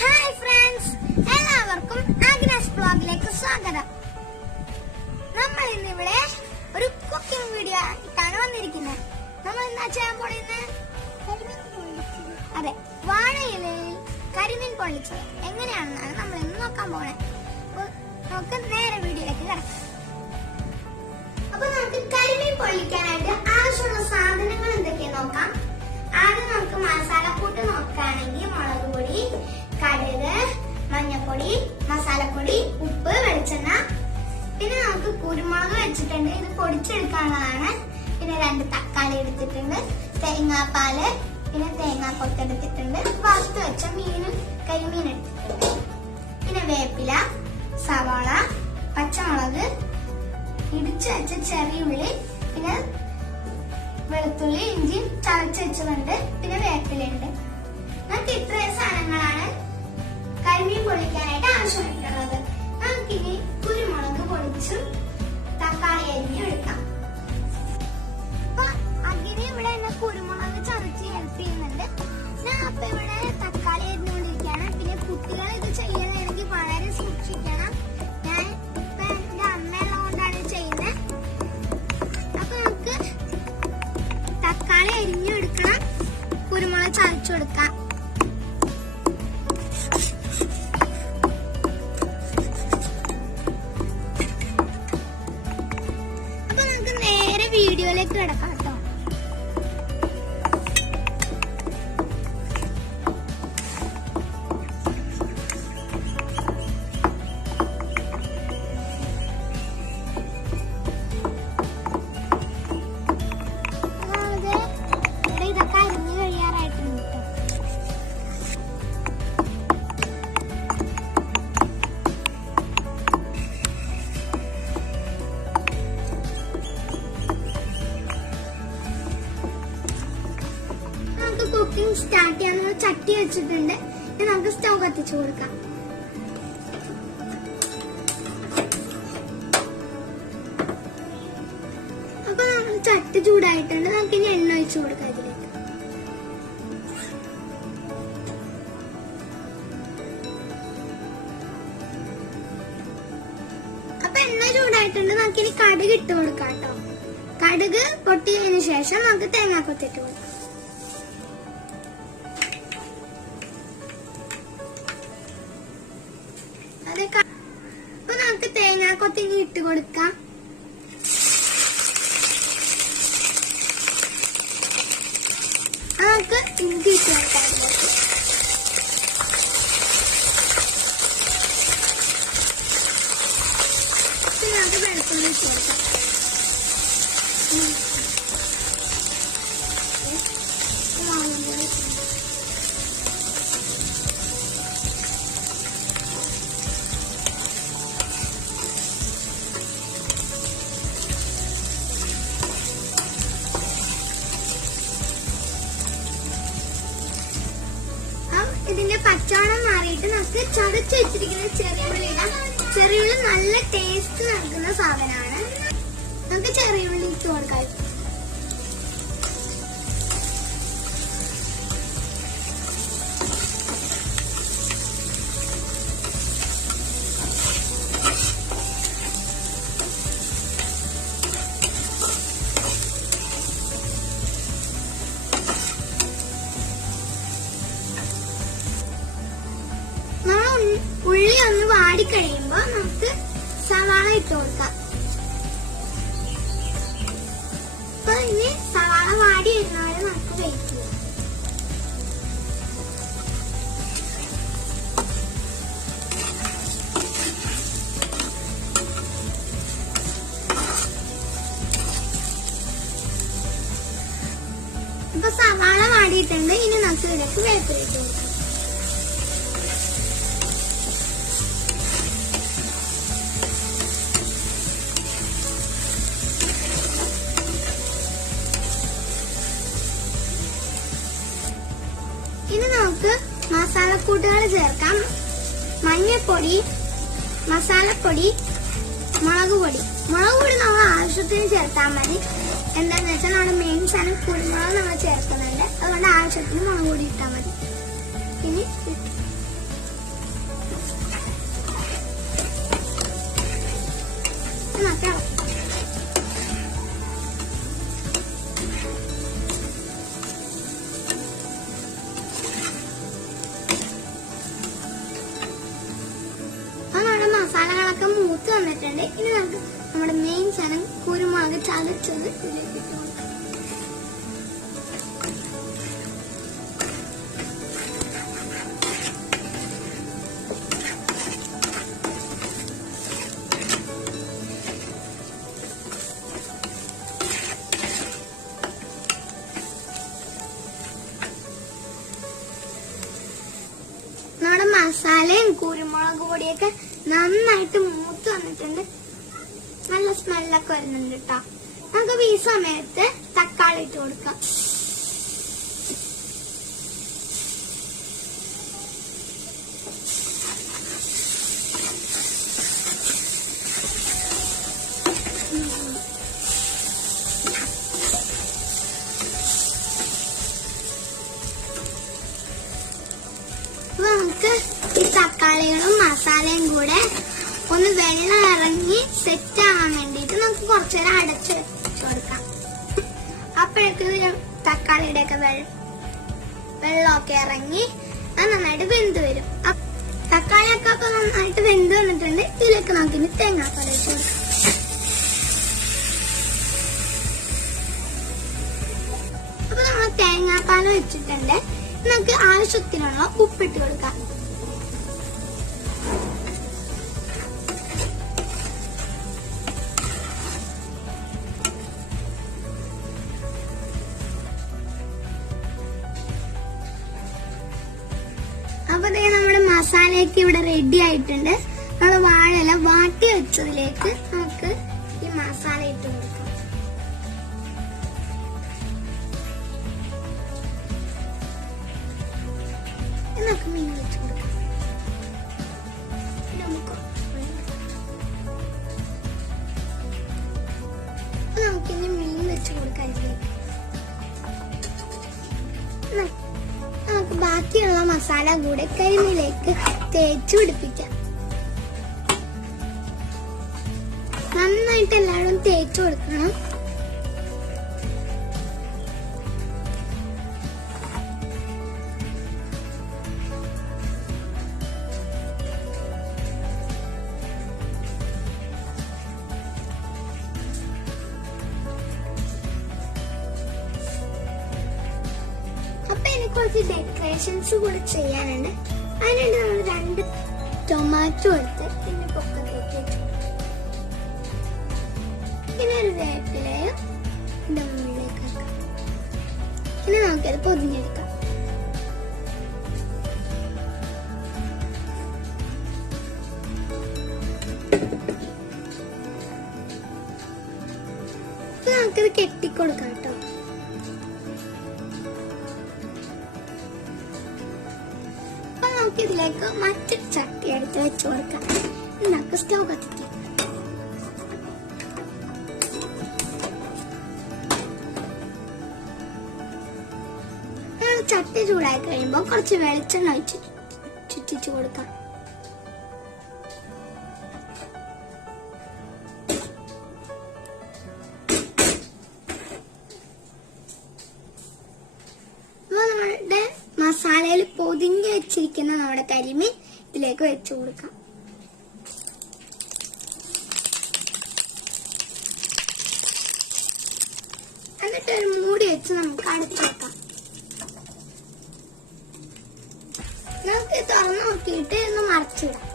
Hi friends, എല്ലാവർക്കും Agnes വ്ലോഗിലേക്ക് സ്വാഗതം. നമ്മൾ ഇന്നിവിടെ ഒരു കുക്കിംഗ് വീഡിയോ ആയിട്ടാണ് വന്നിരിക്കുന്നത്. നമ്മൾ എന്താ ചെയ്യാൻ പോകുന്നത്? അതെ, വാഴയിലയിൽ കരിമീൻ പൊള്ളിച്ചത് എങ്ങനെയാണെന്നാണ് നമ്മൾ ഇന്ന് നോക്കാൻ പോണേ. നമുക്ക് നേരെ വീഡിയോയിലേക്ക് കിടക്കാം. അപ്പൊ നമുക്ക് കരിമീൻ പൊള്ളിക്കാനായിട്ട് ആവശ്യമുള്ള സാധനങ്ങൾ എന്തൊക്കെയാന്ന് നോക്കാം. ആദ്യം നമുക്ക് മസാലക്കൂട്ട് നോക്കുകയാണെങ്കിൽ മുളക് പൊടി, കടുക്, മഞ്ഞപ്പൊടി, മസാലപ്പൊടി, ഉപ്പ്, വെളിച്ചെണ്ണ. പിന്നെ നമുക്ക് കുരുമുളക് വെച്ചിട്ടുണ്ട്, ഇത് പൊടിച്ചെടുക്കാനുള്ളതാണ്. പിന്നെ 2 തക്കാളി എടുത്തിട്ടുണ്ട്, തേങ്ങാപ്പാല്, പിന്നെ തേങ്ങാക്കൊത്ത് എടുത്തിട്ടുണ്ട്, വറുത്ത് വെച്ച കരിമീൻ എടുത്തിട്ടുണ്ട്, പിന്നെ വേപ്പില, സവാള, പച്ചമുളക്, ഇടിച്ചു വെച്ച ചെറിയ ഉള്ളി, പിന്നെ വെളുത്തുള്ളി, ഇഞ്ചി ചതച്ച് വെച്ചതുണ്ട്, പിന്നെ വേപ്പിലുണ്ട്. നമുക്ക് ഇത്രയും സാധനങ്ങളാണ് കരിമീൻ പൊള്ളിക്കാനായിട്ട് ആവശ്യമായിട്ടുള്ളത്. നമുക്കിനി കുരുമുളക് പൊടിച്ചും തക്കാളി അരിഞ്ഞും എടുക്കാം. അപ്പൊ അതിന് ഇവിടെ എന്നെ കുരുമുളക് ചതച്ച് ഹെൽപ്പ് ചെയ്യുന്നുണ്ട്. ഞാൻ അപ്പൊ ഇവിടെ തക്കാളി അരിഞ്ഞുകൊണ്ടിരിക്കുകയാണ്. പിന്നെ കുട്ടികൾ ഇത് ചെയ്യുകയാണെങ്കിൽ വളരെ സൂക്ഷിക്കണം. ഞാൻ ഇപ്പൊ എന്റെ അമ്മയുള്ള കൊണ്ടാണ് ചെയ്യുന്നത്. അപ്പൊ നമുക്ക് തക്കാളി അരിഞ്ഞു എടുക്കണം, കുരുമുളക് ചതച്ചു കൊടുക്കാം. അപ്പൊ നമുക്ക് നേരെ വീഡിയോയിലേക്ക് കിടക്കാം കേട്ടോ. കുക്കിംഗ് സ്റ്റാർട്ട് ചെയ്യാൻ നമ്മൾ ചട്ടി വെച്ചിട്ടുണ്ട്. നമുക്ക് സ്റ്റൗ കത്തിച്ചു കൊടുക്കാം. അപ്പൊ നമ്മൾ ചട്ടി ചൂടായിട്ടുണ്ട്. നമുക്ക് ഇനി എണ്ണ ഒഴിച്ചു കൊടുക്കാം ഇതിലേക്ക്. അപ്പൊ എണ്ണ ചൂടായിട്ടുണ്ട്. നമുക്കിനി കടുക് ഇട്ട് കൊടുക്കാം കേട്ടോ. കടുക് പൊട്ടിയതിനു ശേഷം നമുക്ക് തേങ്ങാക്കൊത്തിട്ട് കൊടുക്കാം. അപ്പൊ നമുക്ക് തേങ്ങാക്കൊത്തിനി ഇട്ട് കൊടുക്കാം. നമുക്ക് ഇഞ്ചി ഇട്ട് കൊടുക്കാം. നമുക്ക് വെളുത്തുള്ളി ഇട്ട് കൊടുക്കാം. ഇതിന്റെ പച്ചവളം മാറിയിട്ട് നമുക്ക് ചതച്ച് വെച്ചിരിക്കുന്ന ചെറിയുള്ളി ഇടാം. ചെറിയുള്ളി നല്ല ടേസ്റ്റ് നൽകുന്ന സാധനമാണ്. നമുക്ക് ചെറിയുള്ളി ഇട്ട് കൊടുക്കാം. ഉള്ളി ഒന്ന് വാടിക്കഴിയുമ്പോ നമുക്ക് സവാള ഇട്ട് കൊടുക്കാം. അപ്പൊ ഇനി സവാള വാടി വരുന്നവരെ നമുക്ക് വെയിറ്റ് ചെയ്യാം. ഇപ്പൊ സവാള വാടിയിട്ടുണ്ട്. ഇനി നമുക്ക് ഇതിലേക്ക് വേപ്പില ഇട്ട് കൊടുക്കാം. ഇനി നമുക്ക് മസാലക്കൂട്ടുകൾ ചേർക്കാം. മഞ്ഞപ്പൊടി, മസാലപ്പൊടി, മുളക് പൊടി. മുളക് പൊടി നമ്മൾ ആവശ്യത്തിന് ചേർത്താൽ മതി. എന്താന്ന് വെച്ചാൽ നമ്മുടെ മെയിൻ സാധനം കുരുമുളക് നമ്മൾ ചേർക്കുന്നുണ്ട്. അതുകൊണ്ട് ആവശ്യത്തിന് മുളക് പൊടി ഇട്ടാൽ മതി. ഇനി മസാലകളൊക്കെ മൂത്ത് വന്നിട്ടുണ്ട്. ഇനി നമുക്ക് നമ്മുടെ മെയിൻ സാധനം കുരുമുളക് ചതച്ചത് ഇതിലേക്ക് ഇട്ട് കൊടുക്കാം. നമ്മുടെ മസാലയും കുരുമുളക് പൊടിയൊക്കെ നന്നായിട്ട് മൂത്ത് വന്നിട്ടുണ്ട്. നല്ല സ്മെല്ലൊക്കെ വരുന്നുണ്ട് കേട്ടോ. നമുക്ക് ഈ സമയത്ത് തക്കാളി ഇട്ട് കൊടുക്കാം. നമുക്ക് ഈ തക്കാളികളും മസാലയും കൂടെ ഒന്ന് വെള്ളം ഇറങ്ങി സെറ്റ് ആവാൻ വേണ്ടിട്ട് നമുക്ക് കുറച്ചേരം അടച്ച് വെച്ച് കൊടുക്കാം. അപ്പോഴേക്കും തക്കാളിയുടെ ഒക്കെ വെള്ളമൊക്കെ ഇറങ്ങി അത് നന്നായിട്ട് വെന്ത് വരും. തക്കാളിയൊക്കെ അപ്പൊ നന്നായിട്ട് വെന്ത് വന്നിട്ടുണ്ട്. ഇതിലേക്ക് നമുക്കിനി തേങ്ങാപ്പാൽ വെച്ച് കൊടുക്കാം. അപ്പൊ നമ്മൾ തേങ്ങാപ്പാൽ വെച്ചിട്ടുണ്ട്. നമുക്ക് ആവശ്യത്തിനുള്ള ഉപ്പിട്ട് കൊടുക്കാം. അപ്പൊ നമ്മുടെ മസാലയൊക്കെ ഇവിടെ റെഡി ആയിട്ടുണ്ട്. നമ്മൾ വാഴയില വാട്ടി വെച്ചതിലേക്ക് നമുക്ക് ഈ മസാല ഇട്ട് കൊടുക്കാം. നമുക്ക് മീൻ വെച്ച് കൊടുക്കാം. നമുക്കിനി മീൻ വെച്ച് കൊടുക്കാം. നമുക്ക് ബാക്കിയുള്ള മസാല കൂടെ കരിമീനിലേക്ക് തേച്ച് പിടിപ്പിക്കാം. നന്നായിട്ട് എല്ലാവരും തേച്ച് കൊടുക്കണം. കുറച്ച് ഡെക്കറേഷൻസ് കൂടെ ചെയ്യാനുണ്ട്. അതിനുവേണ്ടി നമ്മൾ 2 ടൊമാറ്റോ എടുത്ത് ഇതിന്റെ പൊക്കത്തേക്ക് വെച്ചു. പിന്നെ ഒരു വേപ്പിലയും ഇതിന്റെ മുകളിലേക്ക് വെക്കാം. ഇനി നമുക്കത് പൊതിഞ്ഞെടുക്കാം. നമുക്കത് കെട്ടിക്കൊടുക്കാം കേട്ടോ. ഇതിലേക്ക് മറ്റൊരു ചട്ടി എടുത്ത് വെച്ച് കൊടുക്കാം. നമുക്ക് സ്റ്റവ് കത്തിക്കാം. ചട്ടി ചൂടായി കഴിയുമ്പോൾ കുറച്ച് വെളിച്ചെണ്ണ ഒഴിച്ച് ചുറ്റിച്ചു കൊടുക്കാം. നമ്മളുടെ മസാലയിൽ പൊതിഞ്ഞ് വെച്ചിരിക്കുന്ന നമ്മുടെ കരിമീൻ ഇതിലേക്ക് വെച്ചു കൊടുക്കാം. എന്നിട്ട് ഒരു മൂടി വെച്ച് നമുക്ക് അടച്ചു വെക്കാം. നമുക്ക് തുറന്നു നോക്കിയിട്ട് ഒന്ന് മറച്ചിടാം.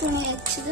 തുണി വെച്ചത്